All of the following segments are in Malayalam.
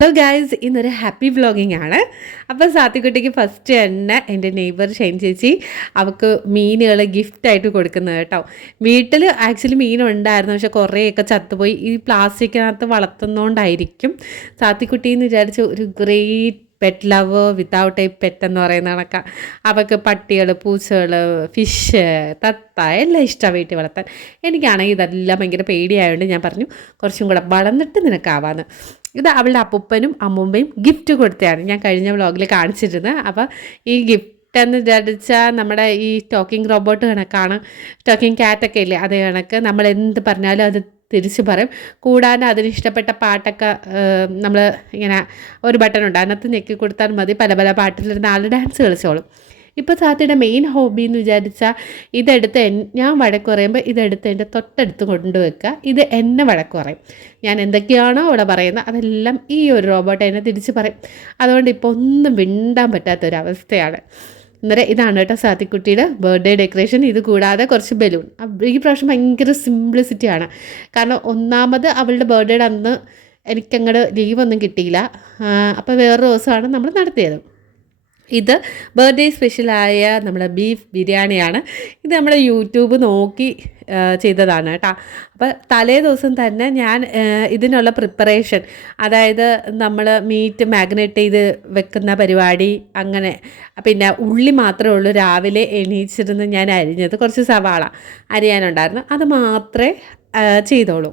ഹലോ ഗായ്സ്, ഇന്നൊരു ഹാപ്പി വ്ളോഗിങ് ആണ്. അപ്പോൾ സാത്തിക്കുട്ടിക്ക് ഫസ്റ്റ് തന്നെ എൻ്റെ നെയ്ബർ ഷൈൻ ചേച്ചി അവൾക്ക് മീനുകൾ ഗിഫ്റ്റായിട്ട് കൊടുക്കുന്നത് കേട്ടോ. വീട്ടിൽ ആക്ച്വലി മീനുണ്ടായിരുന്നു, പക്ഷെ കുറേയൊക്കെ ചത്തുപോയി. ഈ പ്ലാസ്റ്റിക്കിനകത്ത് വളർത്തുന്നതുകൊണ്ടായിരിക്കും. സാത്തിക്കുട്ടി എന്ന് വിചാരിച്ച് ഒരു great pet love without A pet എന്ന് പറയുന്ന കണക്ക. അവൾക്ക് പട്ടികൾ, പൂച്ചകൾ, ഫിഷ്, തത്ത എല്ലാം ഇഷ്ടമാണ് വീട്ടിൽ വളർത്താൻ. എനിക്കാണെങ്കിൽ ഇതെല്ലാം ഭയങ്കര പേടിയായതുകൊണ്ട് ഞാൻ പറഞ്ഞു കുറച്ചും കൂടെ വളർന്നിട്ട് നിനക്കാവാന്ന്. ഇത് അവളുടെ അപ്പൂപ്പനും അമ്മൂമ്മയും ഗിഫ്റ്റ് കൊടുത്തതാണ്, ഞാൻ കഴിഞ്ഞ വ്ളോഗിൽ കാണിച്ചിരുന്നത്. അപ്പോൾ ഈ ഗിഫ്റ്റ് എന്ന് വിചാരിച്ചാൽ നമ്മുടെ ഈ ടോക്കിംഗ് റോബോട്ട് കണക്കാണ്. ടോക്കിംഗ് ക്യാറ്റൊക്കെ ഇല്ലേ, അതേ കണക്ക് നമ്മൾ എന്ത് പറഞ്ഞാലും അത് തിരിച്ചു പറയും. കൂടാതെ അതിനിഷ്ടപ്പെട്ട പാട്ടൊക്കെ നമ്മൾ ഇങ്ങനെ ഒരു ബട്ടൺ ഉണ്ട്, അതിനകത്ത് ഞെക്കി കൊടുത്താൽ മതി, പല പല പാട്ടിലിരുന്ന് ആൾ ഡാൻസ് കളിച്ചോളും. ഇപ്പോൾ സാത്തിയുടെ മെയിൻ ഹോബി എന്ന് വിചാരിച്ചാൽ ഇതെടുത്ത് ഞാൻ വഴക്ക് പറയുമ്പോൾ ഇതെടുത്ത് എൻ്റെ തൊട്ടടുത്ത് കൊണ്ടുവെക്കുക, ഇത് എന്നെ വഴക്ക് പറയും. ഞാൻ എന്തൊക്കെയാണോ അവിടെ പറയുന്നത് അതെല്ലാം ഈ ഒരു റോബോട്ട് എന്നെ തിരിച്ച് പറയും. അതുകൊണ്ട് ഇപ്പോൾ ഒന്നും മിണ്ടാൻ പറ്റാത്തൊരവസ്ഥയാണ്. അന്നേരം ഇതാണ് കേട്ടോ സാത്തിക്കുട്ടിയുടെ ബർത്ത്ഡേ ഡെക്കറേഷൻ. ഇത് കൂടാതെ കുറച്ച് ബലൂൺ. ഈ പ്രാവശ്യം ഭയങ്കര സിംപ്ലിസിറ്റിയാണ്. കാരണം ഒന്നാമത് അവളുടെ ബർത്ത്ഡേയുടെ അന്ന് എനിക്കങ്ങോട്ട് ലീവൊന്നും കിട്ടിയില്ല. അപ്പോൾ വേറൊരു ദിവസമാണ് നമ്മൾ നടത്തിയത്. ഇത് ബർത്ത്ഡേ സ്പെഷ്യലായ നമ്മുടെ ബീഫ് ബിരിയാണിയാണ്. ഇത് നമ്മൾ യൂട്യൂബ് നോക്കി ചെയ്തതാണ് കേട്ടോ. അപ്പോൾ തലേ ദിവസം തന്നെ ഞാൻ ഇതിനുള്ള പ്രിപ്പറേഷൻ, അതായത് നമ്മൾ മീറ്റ് മാഗ്നേറ്റ് ചെയ്ത് വെക്കുന്ന പരിപാടി, അങ്ങനെ പിന്നെ ഉള്ളി മാത്രമേ ഉള്ളൂ രാവിലെ എണീച്ചിരുന്ന് ഞാൻ അരിഞ്ഞത്. കുറച്ച് സവാള അരിയാനുണ്ടായിരുന്നു, അത് മാത്രമേ ചെയ്തോളൂ.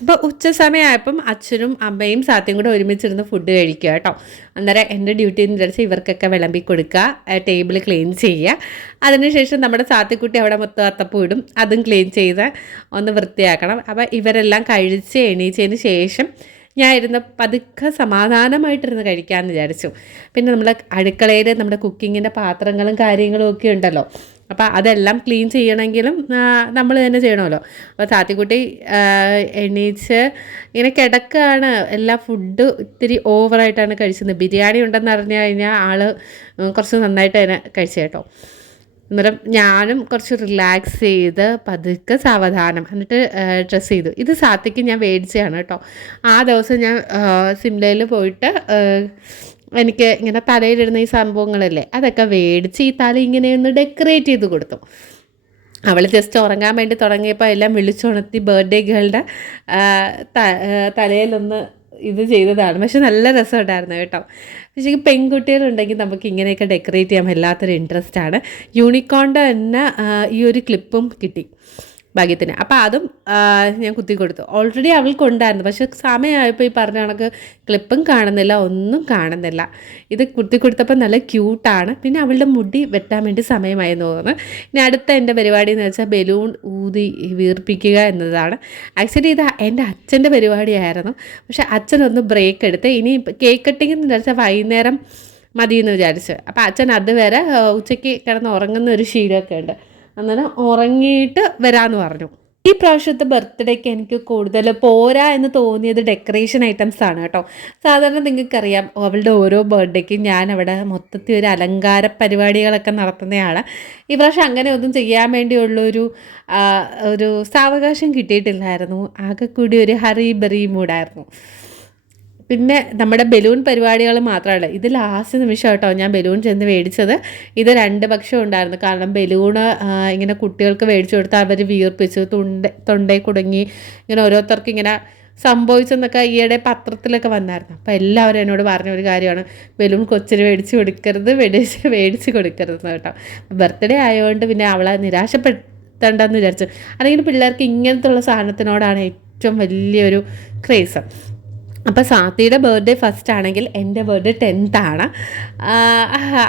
ഇപ്പോൾ ഉച്ച സമയമായപ്പം അച്ഛനും അമ്മയും സാത്തിയും കൂടെ ഒരുമിച്ചിരുന്ന് ഫുഡ് കഴിക്കുക കേട്ടോ. അന്നേരം എൻ്റെ ഡ്യൂട്ടി എന്ന് വിചാരിച്ചാൽ ഇവർക്കൊക്കെ വിളമ്പി കൊടുക്കുക, ടേബിൾ ക്ലീൻ ചെയ്യുക. അതിനുശേഷം നമ്മുടെ സാത്തിക്കുട്ടി അവിടെ മൊത്തം അത്തപ്പൂ ഇടും, അതും ക്ലീൻ ചെയ്ത് ഒന്ന് വൃത്തിയാക്കണം. അപ്പോൾ ഇവരെല്ലാം കഴിച്ച് എണീച്ചതിന് ശേഷം ഞാൻ ഇരുന്ന് പതുക്കെ സമാധാനമായിട്ടിരുന്ന് കഴിക്കാമെന്ന് വിചാരിച്ചു. പിന്നെ നമ്മൾ അടുക്കളയിൽ നമ്മുടെ കുക്കിങ്ങിൻ്റെ പാത്രങ്ങളും കാര്യങ്ങളും ഒക്കെ ഉണ്ടല്ലോ, അപ്പോൾ അതെല്ലാം ക്ലീൻ ചെയ്യണമെങ്കിലും നമ്മൾ തന്നെ ചെയ്യണമല്ലോ. അപ്പോൾ സാത്തിക്കുട്ടി എണീച്ച് ഇങ്ങനെ കിടക്കുകയാണ്. എല്ലാ ഫുഡ് ഇത്തിരി ഓവറായിട്ടാണ് കഴിച്ചത്. ബിരിയാണി ഉണ്ടെന്ന് അറിഞ്ഞു കഴിഞ്ഞാൽ ആൾ കുറച്ച് നന്നായിട്ട് തന്നെ കഴിച്ചു കേട്ടോ. അന്നേരം ഞാനും കുറച്ച് റിലാക്സ് ചെയ്ത് പതുക്കെ സാവധാനം എന്നിട്ട് ഡ്രസ്സ് ചെയ്തു. ഇത് സാത്തിക്ക് ഞാൻ മേടിച്ചതാണ് കേട്ടോ. ആ ദിവസം ഞാൻ സിംലയിൽ പോയിട്ട് എനിക്ക് ഇങ്ങനെ തലയിലിടുന്ന ഈ സംഭവങ്ങളല്ലേ അതൊക്കെ മേടിച്ച് ഈ തല ഇങ്ങനെ ഒന്ന് ഡെക്കറേറ്റ് ചെയ്ത് കൊടുത്തു. അവൾ ജസ്റ്റ് ഉറങ്ങാൻ വേണ്ടി തുടങ്ങിയപ്പോൾ എല്ലാം വിളിച്ചുണർത്തി ബർത്ത്ഡേ ഗേളുടെ തലയിലൊന്ന് ഇത് ചെയ്തതാണ്. പക്ഷെ നല്ല രസമുണ്ടായിരുന്നു കേട്ടോ. പക്ഷേ പെൺകുട്ടികളുണ്ടെങ്കിൽ നമുക്ക് ഇങ്ങനെയൊക്കെ ഡെക്കറേറ്റ് ചെയ്യാൻ വല്ലാത്തൊരു ഇൻട്രസ്റ്റാണ്. യൂണിക്കോണിൻ്റെ തന്നെ ഈ ഒരു ക്ലിപ്പും കിട്ടി ഭാഗ്യത്തിന്. അപ്പോൾ അതും ഞാൻ കുത്തി കൊടുത്തു. ഓൾറെഡി അവൾക്കുണ്ടായിരുന്നു, പക്ഷെ സമയമായപ്പോൾ ഈ പറഞ്ഞ കണക്ക് ക്ലിപ്പും കാണുന്നില്ല, ഒന്നും കാണുന്നില്ല. ഇത് കുത്തി കൊടുത്തപ്പോൾ നല്ല ക്യൂട്ടാണ്. പിന്നെ അവളുടെ മുടി വെട്ടാൻ വേണ്ടി സമയമായെന്ന് തോന്നുന്നു. ഇനി അടുത്ത എൻ്റെ പരിപാടി എന്ന് വെച്ചാൽ ബലൂൺ ഊതി വീർപ്പിക്കുക എന്നതാണ്. ആക്ച്വലി ഇത് എൻ്റെ അച്ഛൻ്റെ പരിപാടിയായിരുന്നു, പക്ഷേ അച്ഛനൊന്ന് ബ്രേക്ക് എടുത്ത് ഇനി കേക്ക് കട്ടിങ് എന്ന് വിചാരിച്ചാൽ വൈകുന്നേരം മതിയെന്ന് വിചാരിച്ച്. അപ്പോൾ അച്ഛൻ അതുവരെ ഉച്ചയ്ക്ക് കിടന്ന് ഉറങ്ങുന്ന ഒരു ശീലമൊക്കെ ഉണ്ട്, അന്നേരം ഉറങ്ങിയിട്ട് വരാമെന്ന് പറഞ്ഞു. ഈ പ്രാവശ്യത്തെ ബർത്ത്ഡേക്ക് എനിക്ക് കൂടുതൽ പോരാ എന്ന് തോന്നിയത് ഡെക്കറേഷൻ ഐറ്റംസ് ആണ് കേട്ടോ. സാധാരണ നിങ്ങൾക്കറിയാം അവളുടെ ഓരോ ബർത്ത്ഡേക്കും ഞാൻ അവിടെ മൊത്തത്തിൽ ഒരു അലങ്കാര പരിപാടികളൊക്കെ നടത്തുന്നതാണ്. ഈ പ്രാവശ്യം അങ്ങനെ ഒന്നും ചെയ്യാൻ വേണ്ടിയുള്ളൊരു ഒരു സാവകാശം കിട്ടിയിട്ടില്ലായിരുന്നു. ആകെ കൂടി ഒരു ഹറി ബറി മൂഡായിരുന്നു. പിന്നെ നമ്മുടെ ബലൂൺ പരിപാടികൾ മാത്രമല്ല, ഇത് ലാസ്റ്റ് നിമിഷം കേട്ടോ ഞാൻ ബലൂൺ ചെന്ന് മേടിച്ചത്. ഇത് 2 പക്ഷം ഉണ്ടായിരുന്നു. കാരണം ബലൂണ് ഇങ്ങനെ കുട്ടികൾക്ക് മേടിച്ചു കൊടുത്താൽ അവർ വീർപ്പിച്ചു, തൊണ്ടയിൽ കുടുങ്ങി ഇങ്ങനെ ഓരോരുത്തർക്ക് ഇങ്ങനെ സംഭവിച്ചെന്നൊക്കെ ഈയിടെ പത്രത്തിലൊക്കെ വന്നായിരുന്നു. അപ്പോൾ എല്ലാവരും എന്നോട് പറഞ്ഞ ഒരു കാര്യമാണ്, ബലൂൺ കൊച്ചിന് മേടിച്ച് കൊടുക്കരുത്, മേടിച്ച് കൊടുക്കരുതെന്ന് കേട്ടോ. ബർത്ത്ഡേ ആയതുകൊണ്ട് പിന്നെ അവളെ നിരാശപ്പെടുത്തേണ്ടെന്ന് വിചാരിച്ചു. അല്ലെങ്കിൽ പിള്ളേർക്ക് ഇങ്ങനത്തെ ഉള്ള സാധനത്തിനോടാണ് ഏറ്റവും വലിയൊരു ക്രേസ്. അപ്പോൾ സാത്തിയുടെ ബർത്ത്ഡേ ഫസ്റ്റ് ആണെങ്കിൽ എൻ്റെ ബർത്ത്ഡേ 10th ആണ്.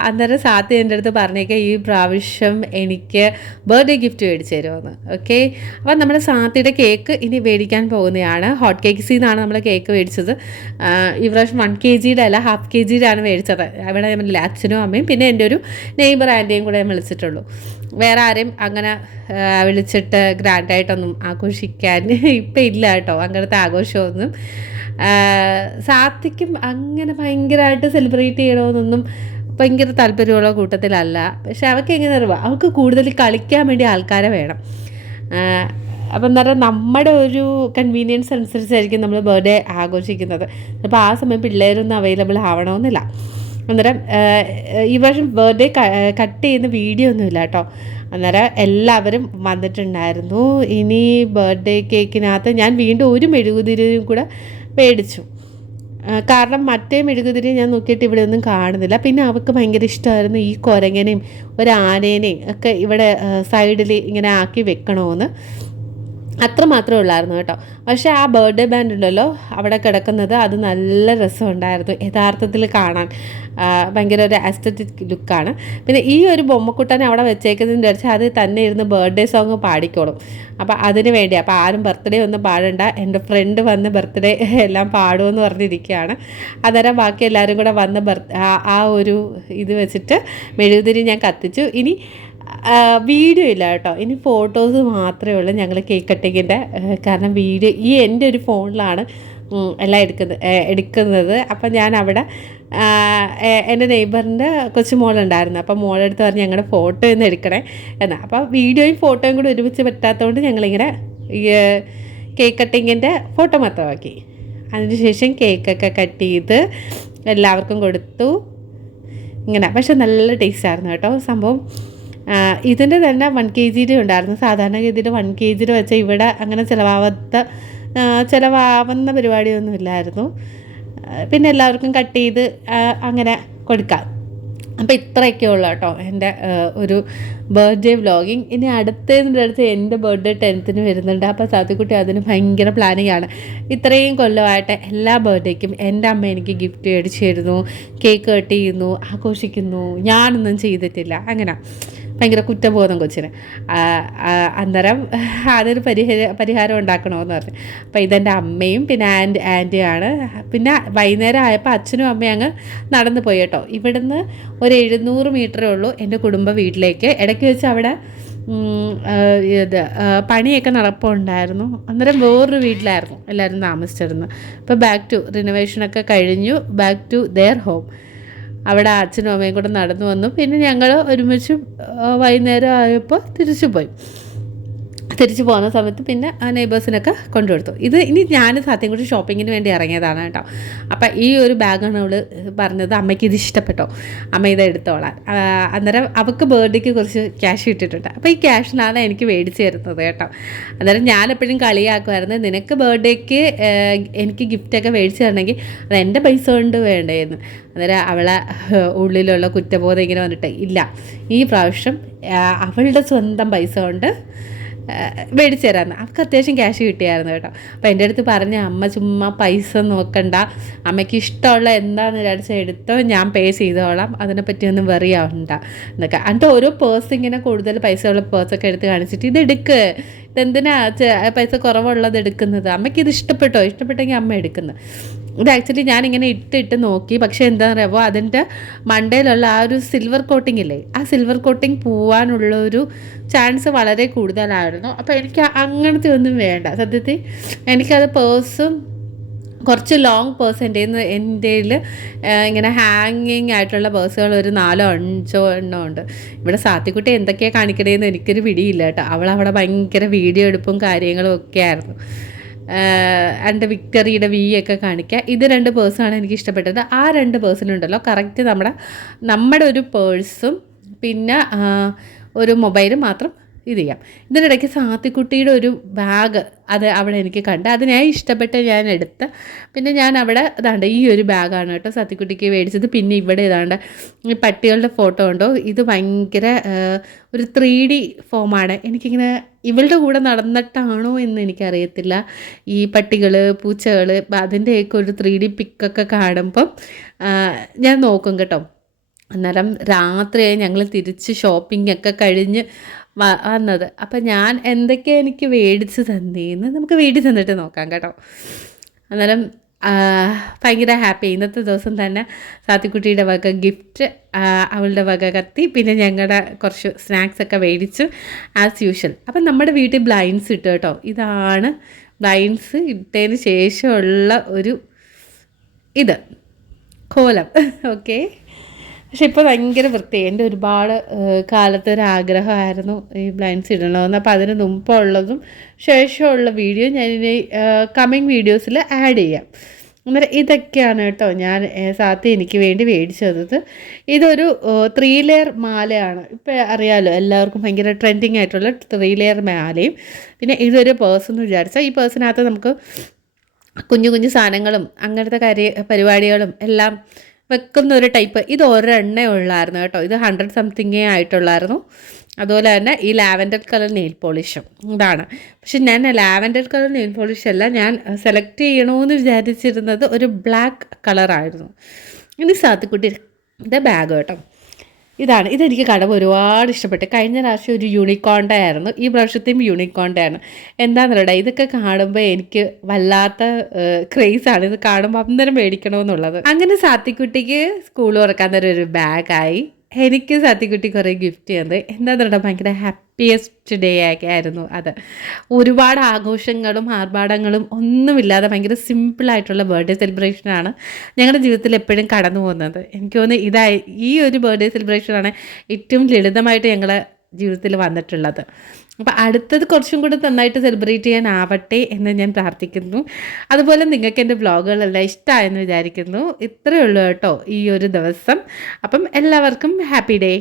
അന്നേരം സാത്തി എൻ്റെ അടുത്ത് പറഞ്ഞേക്കാം ഈ പ്രാവശ്യം എനിക്ക് ബർത്ത്ഡേ ഗിഫ്റ്റ് മേടിച്ച് തരുമെന്ന്. ഓക്കെ, അപ്പോൾ നമ്മുടെ സാത്തിയുടെ കേക്ക് ഇനി മേടിക്കാൻ പോകുന്നതാണ്. ഹോട്ട് കേക്ക്സിൽ നിന്നാണ് നമ്മൾ കേക്ക് മേടിച്ചത്. ഈ പ്രാവശ്യം 1 kg അല്ല, 1/2 kg മേടിച്ചത്. അവിടെ ഞാൻ അച്ഛനും അമ്മയും പിന്നെ എൻ്റെ ഒരു നെയ്ബർ ആൻറ്റിയും കൂടെ ഞാൻ വിളിച്ചിട്ടുള്ളൂ. വേറെ ആരെയും അങ്ങനെ വിളിച്ചിട്ട് ഗ്രാൻഡായിട്ടൊന്നും ആഘോഷിക്കാൻ ഇപ്പം ഇല്ല കേട്ടോ, അങ്ങനത്തെ ആഘോഷമൊന്നും. സാത്തിക്കും അങ്ങനെ ഭയങ്കരമായിട്ട് സെലിബ്രേറ്റ് ചെയ്യണമെന്നൊന്നും ഭയങ്കര താല്പര്യമുള്ള കൂട്ടത്തിലല്ല. പക്ഷെ അവൾക്ക് എങ്ങനെ അറിയാം, അവൾക്ക് കൂടുതൽ കളിക്കാൻ വേണ്ടി ആൾക്കാരെ വേണം. അപ്പം എന്താ പറയുക, നമ്മുടെ ഒരു കൺവീനിയൻസ് അനുസരിച്ചായിരിക്കും നമ്മൾ ബർത്ത്ഡേ ആഘോഷിക്കുന്നത്. അപ്പോൾ ആ സമയം പിള്ളേരൊന്നും അവൈലബിൾ ആവണമെന്നില്ല. അന്നേരം ഈ വർഷം ബർത്ത്ഡേ കട്ട് ചെയ്യുന്ന വീഡിയോ ഒന്നുമില്ല കേട്ടോ. അന്നേരം എല്ലാവരും വന്നിട്ടുണ്ടായിരുന്നു. ഇനി ബർത്ത്ഡേ കേക്കിനകത്ത് ഞാൻ വീണ്ടും ഒരു മെഴുകുതിരിയും കൂടെ മേടിച്ചു. കാരണം മറ്റേ മെഴുകുതിരി ഞാൻ നോക്കിയിട്ട് ഇവിടെ ഒന്നും കാണുന്നില്ല. പിന്നെ അവൾക്ക് ഭയങ്കര ഇഷ്ടമായിരുന്നു ഈ കുരങ്ങനെയും ഒരു ആനേനെയും ഒക്കെ ഇവിടെ സൈഡിൽ ഇങ്ങനെ ആക്കി വെക്കണമെന്ന്. അത്ര മാത്രമേ ഉള്ളായിരുന്നു കേട്ടോ. പക്ഷേ ആ ബർത്ത്ഡേ ബാൻഡ് ഉണ്ടല്ലോ അവിടെ കിടക്കുന്നത്, അത് നല്ല രസമുണ്ടായിരുന്നു യഥാർത്ഥത്തിൽ കാണാൻ. ഭയങ്കര ഒരു അസ്തറ്റിക് ലുക്കാണ്. പിന്നെ ഈ ഒരു ബൊമ്മക്കുട്ടനെ അവിടെ വെച്ചേക്കുന്നതിൻ്റെ വെച്ചാൽ അത് തന്നെ ഇരുന്ന് ബർത്ത്ഡേ സോങ് പാടിക്കോളും. അപ്പോൾ അതിന് വേണ്ടി, അപ്പോൾ ആരും ബർത്ത്ഡേ ഒന്നും പാടണ്ട, എൻ്റെ ഫ്രണ്ട് വന്ന് ബർത്ത്ഡേ എല്ലാം പാടുമെന്ന് പറഞ്ഞിരിക്കുകയാണ്. അന്നേരം ബാക്കി എല്ലാവരും കൂടെ വന്ന് ആ ഒരു ഇത് വെച്ചിട്ട് മെഴുകുതിരി ഞാൻ കത്തിച്ചു. ഇനി വീഡിയോ ഇല്ല കേട്ടോ, ഇനി ഫോട്ടോസ് മാത്രമേ ഉള്ളൂ ഞങ്ങൾ കേക്ക് കട്ടിങ്ങിൻ്റെ. കാരണം വീഡിയോ എൻ്റെ ഒരു ഫോണിലാണ് എല്ലാം എടുക്കുന്നത്. അപ്പം ഞാൻ അവിടെ എൻ്റെ നെയ്ബറിൻ്റെ കൊച്ചുമോളുണ്ടായിരുന്നു. അപ്പം മോളെടുത്ത് പറഞ്ഞ് ഞങ്ങളുടെ ഫോട്ടോ ഒന്ന് എടുക്കണേ എന്നാൽ. അപ്പോൾ വീഡിയോയും ഫോട്ടോയും കൂടി ഒരുമിച്ച് പറ്റാത്തതുകൊണ്ട് ഞങ്ങളിങ്ങനെ കേക്ക് കട്ടിങ്ങിൻ്റെ ഫോട്ടോ മാത്രമാക്കി. അതിനുശേഷം കേക്കൊക്കെ കട്ട് ചെയ്ത് എല്ലാവർക്കും കൊടുത്തു ഇങ്ങനെ. പക്ഷെ നല്ല ടേസ്റ്റായിരുന്നു കേട്ടോ സംഭവം. ഇതിൻ്റെ തന്നെ 1 kg ഉണ്ടായിരുന്നു. സാധാരണഗതിയിൽ 1 kg വെച്ചാൽ ഇവിടെ അങ്ങനെ ചിലവാവുന്ന പരിപാടിയൊന്നും ഇല്ലായിരുന്നു. പിന്നെ എല്ലാവർക്കും കട്ട് ചെയ്ത് അങ്ങനെ കൊടുക്കാം. അപ്പോൾ ഇത്രയൊക്കെ ഉള്ളൂ കേട്ടോ എൻ്റെ ഒരു ബർത്ത്ഡേ വ്ലോഗിങ്. ഇനി അടുത്തതിൻ്റെ അടുത്ത് എൻ്റെ ബർത്ത്ഡേ 10th വരുന്നുണ്ട്. അപ്പോൾ സാത്തിക്കുട്ടി അതിന് ഭയങ്കര പ്ലാനിങ് ആണ്. ഇത്രയും കൊല്ലമായിട്ട് എല്ലാ ബർത്ത്ഡേക്കും എൻ്റെ അമ്മ എനിക്ക് ഗിഫ്റ്റ് മേടിച്ച് തരുന്നു, കേക്ക് കട്ട് ചെയ്യുന്നു, ആഘോഷിക്കുന്നു. ഞാനൊന്നും ചെയ്തിട്ടില്ല. അങ്ങനെ ഭയങ്കര കുറ്റബോധം കൊച്ചിന്. അന്നേരം അതൊരു പരിഹാരം ഉണ്ടാക്കണമെന്ന് പറഞ്ഞു. അപ്പോൾ ഇതെൻ്റെ അമ്മയും പിന്നെ ആൻറ്റിയാണ്. പിന്നെ വൈകുന്നേരം ആയപ്പോൾ അച്ഛനും അമ്മയും അങ്ങ് നടന്നു പോയി കേട്ടോ. ഇവിടുന്ന് ഒരു 700 മീറ്ററേ ഉള്ളൂ എൻ്റെ കുടുംബ വീട്ടിലേക്ക്. ഇടയ്ക്ക് വെച്ച് അവിടെ പണിയൊക്കെ നടപ്പുണ്ടായിരുന്നു. അന്നേരം വേറൊരു വീട്ടിലായിരുന്നു എല്ലാവരും താമസിച്ചിരുന്നു. ഇപ്പോൾ ബാക്ക് ടു റിനോവേഷനൊക്കെ കഴിഞ്ഞു, ബാക്ക് ടു ദെയർ ഹോം. അവിടെ അച്ഛനും അമ്മയും കൂടെ നടന്നു വന്നു. പിന്നെ ഞങ്ങൾ ഒരുമിച്ച് വൈകുന്നേരം ആയപ്പോൾ തിരിച്ചു പോകുന്ന സമയത്ത് പിന്നെ ആ നെയ്ബേഴ്സിനൊക്കെ കൊണ്ടുകൊടുത്തു. ഇത് ഇനി ഞാൻ സത്യം കൂടി ഷോപ്പിങ്ങിന് വേണ്ടി ഇറങ്ങിയതാണ് കേട്ടോ. അപ്പം ഈ ഒരു ബാഗാണ് അവൾ പറഞ്ഞത് അമ്മയ്ക്ക് ഇത് ഇഷ്ടപ്പെട്ടോ, അമ്മ ഇത് എടുത്തോളാൻ. അന്നേരം അവൾക്ക് ബർത്ത്ഡേക്ക് കുറച്ച് ക്യാഷ് ഇട്ടിട്ടുണ്ട്. അപ്പോൾ ഈ ക്യാഷിനാണ് എനിക്ക് മേടിച്ച് തരുന്നത് കേട്ടോ. അന്നേരം ഞാനെപ്പോഴും കളിയാക്കുമായിരുന്നു, നിനക്ക് ബർത്ത്ഡേക്ക് എനിക്ക് ഗിഫ്റ്റൊക്കെ മേടിച്ച് തരണമെങ്കിൽ അത് എൻ്റെ പൈസ കൊണ്ട് വേണ്ടേന്ന്. അന്നേരം അവളെ ഉള്ളിലുള്ള കുറ്റബോധം ഇങ്ങനെ വന്നിട്ട് ഇല്ല, ഈ പ്രാവശ്യം അവളുടെ സ്വന്തം പൈസ കൊണ്ട് മേടിച്ച് തരാമെന്ന്. അവൾക്ക് അത്യാവശ്യം ക്യാഷ് കിട്ടിയായിരുന്നു കേട്ടോ. അപ്പോൾ എൻ്റെ അടുത്ത് പറഞ്ഞ അമ്മ ചുമ്മാ പൈസ നോക്കണ്ട, അമ്മയ്ക്ക് ഇഷ്ടമുള്ള എന്താണെന്ന് വിചാരിച്ചാൽ എടുത്തോ, ഞാൻ പേ ചെയ്തോളാം, അതിനെപ്പറ്റിയൊന്നും വെറി ആവണ്ട എന്നൊക്കെ. എന്നിട്ട് ഓരോ പേഴ്സ് ഇങ്ങനെ കൂടുതൽ പൈസയുള്ള പേഴ്സൊക്കെ എടുത്ത് കാണിച്ചിട്ട് ഇതെടുക്ക്, ഇതെന്തിനാ പൈസ കുറവുള്ളത് എടുക്കുന്നത്, അമ്മയ്ക്ക് ഇത് ഇഷ്ടപ്പെട്ടെങ്കിൽ അമ്മ എടുക്കുന്നത്. ഇത് ആക്ച്വലി ഞാനിങ്ങനെ ഇട്ട് നോക്കി. പക്ഷേ എന്താണെന്ന് പറയുമ്പോൾ അതിൻ്റെ മണ്ടയിലുള്ള ആ ഒരു സിൽവർ കോട്ടിംഗ് ഇല്ലേ, ആ സിൽവർ കോട്ടിങ് പോവാനുള്ളൊരു ചാൻസ് വളരെ കൂടുതലായിരുന്നു. അപ്പോൾ എനിക്ക് അങ്ങനത്തെ ഒന്നും വേണ്ട. സത്യത്തിൽ എനിക്കത് പേഴ്സും കുറച്ച് ലോങ് പേഴ്സ് എൻ്റെ ഇങ്ങനെ ഹാങ്ങിങ് ആയിട്ടുള്ള പേഴ്സുകൾ ഒരു 4-5 എണ്ണം ഉണ്ട്. ഇവിടെ സാത്തിക്കുട്ടി എന്തൊക്കെയാണ് കാണിക്കണേന്ന് എനിക്കൊരു പിടിയില്ല കേട്ടോ. അവളവിടെ ഭയങ്കര വീഡിയോ എടുപ്പും കാര്യങ്ങളും ഒക്കെ ആയിരുന്നു. എൻ്റെ വിക്ടറിയുടെ ഒക്കെ കാണിക്കുക. ഇത് 2 പേഴ്സാണ് എനിക്ക് ഇഷ്ടപ്പെട്ടത്. ആ 2 പേഴ്സിനുണ്ടല്ലോ കറക്റ്റ് നമ്മുടെ ഒരു പേഴ്സും പിന്നെ ഒരു മൊബൈലും മാത്രം ഇത് ചെയ്യാം. ഇതിനിടയ്ക്ക് സാത്തിക്കുട്ടിയുടെ ഒരു ബാഗ് അത് അവിടെ എനിക്ക് കണ്ട്, അത് ഞാൻ ഇഷ്ടപ്പെട്ട് ഞാൻ എടുത്ത്. പിന്നെ ഞാൻ അവിടെ ഇതാണ്ട് ഈ ഒരു ബാഗാണ് കേട്ടോ സാത്തിക്കുട്ടിക്ക് മേടിച്ചത്. പിന്നെ ഇവിടെ ഇതാണ്ട് ഈ പട്ടികളുടെ ഫോട്ടോ ഉണ്ടോ, ഇത് ഭയങ്കര ഒരു 3D ഫോമാണ്. എനിക്കിങ്ങനെ ഇവളുടെ കൂടെ നടന്നിട്ടാണോ എന്ന് എനിക്കറിയത്തില്ല. ഈ പട്ടികൾ, പൂച്ചകൾ, അതിൻ്റെയൊക്കെ ഒരു 3D പിക്കൊക്കെ കാണുമ്പം ഞാൻ നോക്കും കേട്ടോ. അന്നേരം രാത്രിയായി ഞങ്ങൾ തിരിച്ച് ഷോപ്പിംഗ് ഒക്കെ കഴിഞ്ഞ് വന്നത്. അപ്പം ഞാൻ എന്തൊക്കെ എനിക്ക് മേടിച്ച് തന്നേന്ന് നമുക്ക് വീട്ടിൽ ചെന്നിട്ട് നോക്കാം കേട്ടോ. അന്നേരം ഭയങ്കര ഹാപ്പി. ഇന്നത്തെ ദിവസം തന്നെ സാത്തിക്കുട്ടിയുടെ വക ഗിഫ്റ്റ്, അവളുടെ വക കത്തി, പിന്നെ ഞങ്ങളുടെ കുറച്ച് സ്നാക്സൊക്കെ മേടിച്ചു ആസ് യൂഷ്വൽ. അപ്പം നമ്മുടെ വീട്ടിൽ ബ്ലൈൻഡ്സ് ഇട്ടു കേട്ടോ. ഇതാണ് ബ്ലൈൻഡ്സ് ഇട്ടതിന് ശേഷമുള്ള ഒരു കോലം. ഓക്കെ, പക്ഷെ ഇപ്പോൾ ഭയങ്കര വൃത്തിയായി. എൻ്റെ ഒരുപാട് കാലത്തെ ഒരു ആഗ്രഹമായിരുന്നു ഈ ബ്ലൈൻഡ്സ് ഇടണമെന്ന്. അപ്പോൾ അതിന് മുമ്പുള്ളതും ശേഷമുള്ള വീഡിയോ ഞാനിനി കമ്മിങ് വീഡിയോസിൽ ആഡ് ചെയ്യാം. അന്നേരം ഇതൊക്കെയാണ് കേട്ടോ ഞാൻ സാത്തി എനിക്ക് വേണ്ടി മേടിച്ചു തന്നത്. ഇതൊരു 3 ലെയർ മാലയാണ്. ഇപ്പോൾ അറിയാമല്ലോ എല്ലാവർക്കും ഭയങ്കര ട്രെൻഡിങ് ആയിട്ടുള്ള 3 ലെയർ മാലയും. പിന്നെ ഇതൊരു പേഴ്സ് എന്ന് വിചാരിച്ചാൽ ഈ പേഴ്സിനകത്ത് നമുക്ക് കുഞ്ഞു കുഞ്ഞു സാധനങ്ങളും അങ്ങനത്തെ പരിപാടികളും എല്ലാം വെക്കുന്ന ഒരു ടൈപ്പ്. ഇത് ഒരെണ്ണേ ഉള്ളായിരുന്നു കേട്ടോ. ഇത് 100 സംതിങ്ങേ ആയിട്ടുള്ളായിരുന്നു. അതുപോലെ തന്നെ ഈ ലാവൻഡർ കളർ നെയിൽ പോളിഷും ഇതാണ്. പക്ഷെ ഞാൻ ലാവൻഡർ കളർ നെയിൽ പോളിഷ് അല്ല ഞാൻ സെലക്ട് ചെയ്യണമെന്ന് വിചാരിച്ചിരുന്നത് ഒരു ബ്ലാക്ക് കളറായിരുന്നു. ഇനി സാത്തിക്കുട്ടിയുടെ ബാഗ് കേട്ടോ. ഇതെനിക്ക് കടവ് ഒരുപാട് ഇഷ്ടപ്പെട്ടു. കഴിഞ്ഞ പ്രാവശ്യം ഒരു യൂണിക്കോണിൻ്റെ ആയിരുന്നു, ഈ പ്രാവശ്യത്തെയും യൂണിക്കോണിൻ്റെ ആണ്. എന്താണെന്നറിയട്ടെ, ഇതൊക്കെ കാണുമ്പോൾ എനിക്ക് വല്ലാത്ത ക്രേസാണ്. ഇത് കാണുമ്പോൾ അന്നേരം മേടിക്കണമെന്നുള്ളത്. അങ്ങനെ സാത്തിക്കുട്ടിക്ക് സ്കൂൾ തുറക്കാൻ തരം ഒരു ബാഗായി. എനിക്ക് സാത്തിക്കുട്ടി കുറേ ഗിഫ്റ്റ് ചെയ്യുന്നത് എന്താണെന്ന് ഭയങ്കര ഹാപ്പിയസ്റ്റ് ഡേ ഒക്കെ ആയിരുന്നു അത്. ഒരുപാട് ആഘോഷങ്ങളും ആർഭാടങ്ങളും ഒന്നുമില്ലാതെ ഭയങ്കര സിമ്പിളായിട്ടുള്ള ബർത്ത്ഡേ സെലിബ്രേഷനാണ് ഞങ്ങളുടെ ജീവിതത്തിൽ എപ്പോഴും കടന്നു പോകുന്നത്. എനിക്ക് തോന്നുന്നു ഈ ഒരു ബർത്ത്ഡേ സെലിബ്രേഷനാണ് ഏറ്റവും ലളിതമായിട്ട് ഞങ്ങളുടെ ജീവിതത്തിൽ വന്നിട്ടുള്ളത്. അപ്പോൾ അടുത്തത് കുറച്ചും കൂടി നന്നായിട്ട് സെലിബ്രേറ്റ് ചെയ്യാനാവട്ടെ എന്ന് ഞാൻ പ്രാർത്ഥിക്കുന്നു. അതുപോലെ നിങ്ങൾക്ക് എൻ്റെ വ്ളോഗുകളെല്ലാം ഇഷ്ടമായെന്ന് വിചാരിക്കുന്നു. ഇത്രയേ ഉള്ളൂ കേട്ടോ ഈ ഒരു ദിവസം. അപ്പം എല്ലാവർക്കും ഹാപ്പി ഡേ.